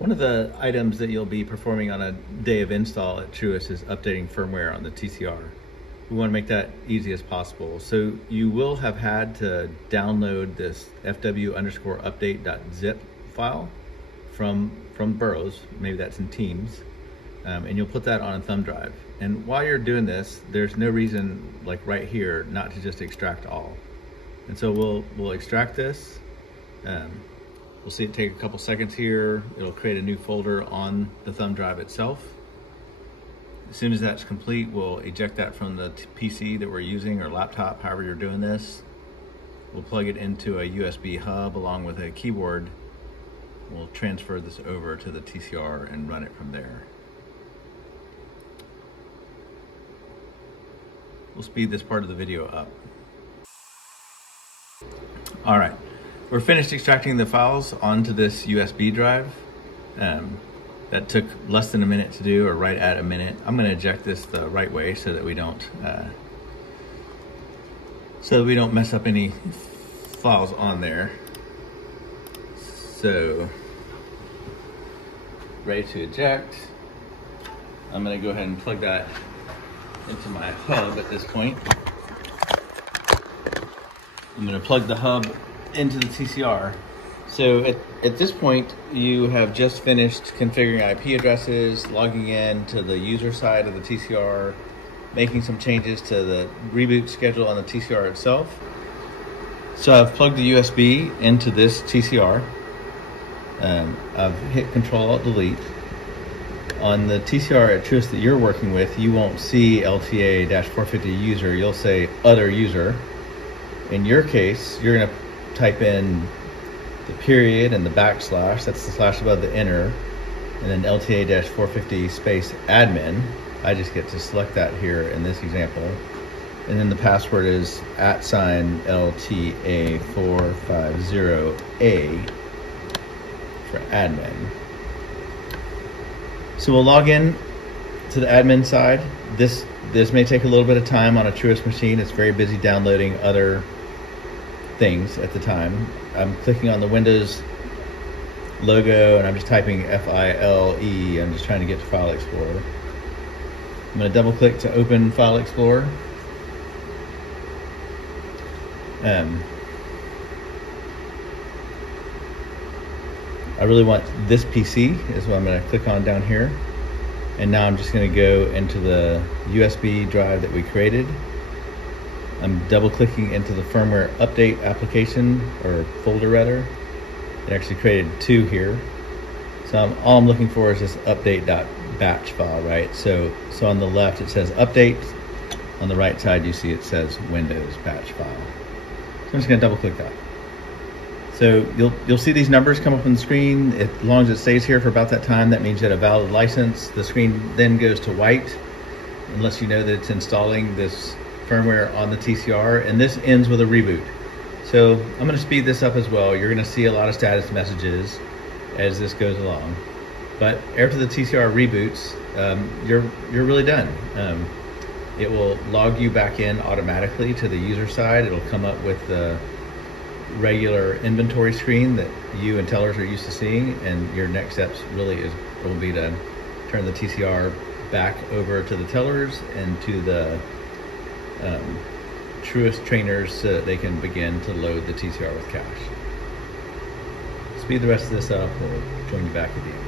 One of the items that you'll be performing on a day of install at Truist is updating firmware on the TCR. We want to make that easy as possible. So you will have had to download this fw_update.zip file from Burroughs, maybe that's in Teams, and you'll put that on a thumb drive. And while you're doing this, there's no reason, like right here, not to just extract all. And so we'll extract this. We'll see it take a couple seconds here. It'll create a new folder on the thumb drive itself. As soon as that's complete, we'll eject that from the PC that we're using, or laptop, however you're doing this. We'll plug it into a USB hub along with a keyboard. We'll transfer this over to the TCR and run it from there. We'll speed this part of the video up. All right. We're finished extracting the files onto this USB drive. That took less than a minute to do, or right at a minute. I'm going to eject this the right way so that we don't mess up any files on there. So, ready to eject. I'm going to go ahead and plug that into my hub at this point. I'm going to plug the hub into the TCR. So at this point, you have just finished configuring IP addresses, logging in to the user side of the TCR, making some changes to the reboot schedule on the TCR itself. So I've plugged the USB into this TCR. I've hit Control-Alt-Delete. On the TCR at Truist that you're working with, you won't see LTA-450 user, you'll say other user. In your case, you're gonna type in the period and the backslash, that's the slash above the enter, and then LTA-450 space admin. I just get to select that here in this example. And then the password is @LTA450A for admin. So we'll log in to the admin side. This may take a little bit of time on a Truist machine. It's very busy downloading other things at the time. I'm clicking on the Windows logo and I'm just typing FILE. I'm just trying to get to File Explorer. I'm going to double click to open File Explorer. I really want this PC is what I'm going to click on down here. And now I'm just going to go into the USB drive that we created. I'm double clicking into the firmware update application, or folder rather. It actually created two here. So all I'm looking for is this update.batch file, right? So on the left it says update. On the right side you see it says Windows batch file. So I'm just going to double click that. So you'll see these numbers come up on the screen. As long as it stays here for about that time, that means you had a valid license. The screen then goes to white, unless you know that it's installing this firmware on the TCR, and this ends with a reboot. So I'm going to speed this up as well. You're going to see a lot of status messages as this goes along. But after the TCR reboots, you're really done. It will log you back in automatically to the user side. It'll come up with the regular inventory screen that you and tellers are used to seeing, and your next steps really will be to turn the TCR back over to the tellers and to the Truist trainers so that they can begin to load the TCR with cache. Speed the rest of this up, we'll join you back at the end.